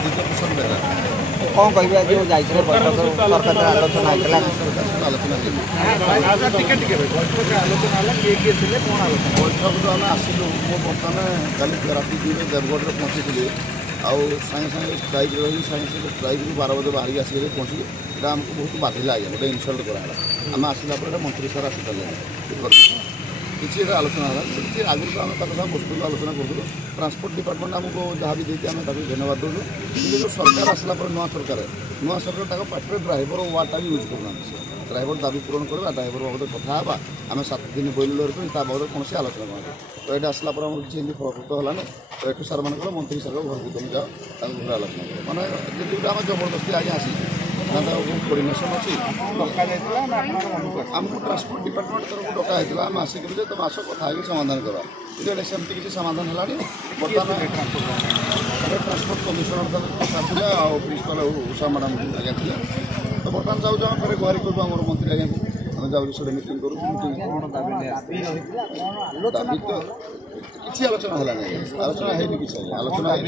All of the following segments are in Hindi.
आदित्य प्रसाद बेहरा कौन कह आज जाइए बैठक सरकार आलोचना आलोचना बैठक तो आम आसलु मो बर्तमान कल राति 2 देवगढ़ में पहुँची आउ सागे सागे स्ट्राइक रही सागे सागे स्ट्राइक 12 बजे बाहर आसिक पहुँची यहाँ आमको बहुत बाधिला आज्ञा गोटे इनसल्ट कराला आम आसला मंत्री सार आसी किसी आलोचना है किसी आगुरी तो आम कथा बसुलू आलोचना करूँ ट्रांसपोर्ट डिपार्टमेंट आमको जहाँ भी देती आम धन्यवाद दूँ कि जो सरकार आसला नुआ सरकार पार्टी ड्राइवर वार्डटा भी यूज करना ड्राइवर दाबी पूरण करवा ड्राइवर बाबद कथा आम 7 दिन बोल बाबद कौन आलोचना करें तो ये आसला किसी फलकृत होलानी तो ये सार मान मंत्री सार घर को तुम जाओ घर आलोचना मैंने जी आम जबरदस्ती आज आसी कोर्डिनेसन अच्छी आमको ट्रांसपोर्ट डिपार्टमेंट तरफ डका होता आम आसिक तुम आस कथा समाधान करवा ये सेमती किसी समाधान है बर्तमान ट्रांसपोर्ट कमिशनर साथी प्रिंसिपाल उषा मैडम आज्ञा थे तो बर्तमान जाऊँ आम फिर गुहारी करूँ आम मंत्री आज्ञा आम जाऊँ से मीटिंग करूँ दाबी तो किसी आलोचना है आलोचना है किसी आलोचना है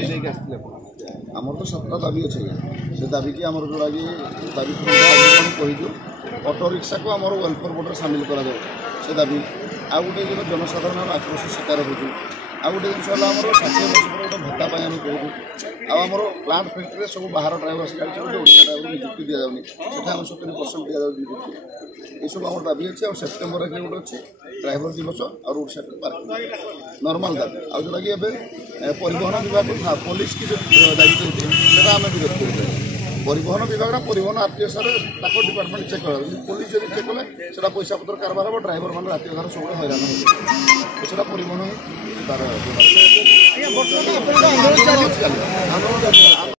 आमर तो 7टा दाबी अच्छे से दाबी की आमर जोड़ा कि दाबी कहीदु ऑटो रिक्शा को आमर वेलफेयर बोर्ड सामिल करा से दाबी आ गोटे जो जनसाधारण आक्रोश शिकार होचु आ गोटे जिन आमर 60 वर्ष पर गोटे भत्ता आम कहूँ आमर प्लांट फैक्ट्री सब बाहर ड्राइवर आसी गाड़ी चलते ओडिशा ड्राइवर नियुक्ति दि जाऊनी से आम 70% दि जाऊँ नियुक्ति ये सब आम दाबी अच्छे और सेप्टेम्बर एक गोटे अच्छे ड्राइवर दिवस और रोड साइड पार्किंग नॉर्मल दाबी आ जोटा कि परिवहन विभाग था पुलिस की जो दायित्व होती आम विरोध करें परिवहन विभाग परिवहन आरटीएस डिपार्टमेंट चेक कर पुलिस जब चेक कले से पैसा पत्र कारबार हम ड्राइवर मैंने रात घर सब हैरान हो परिवहन तार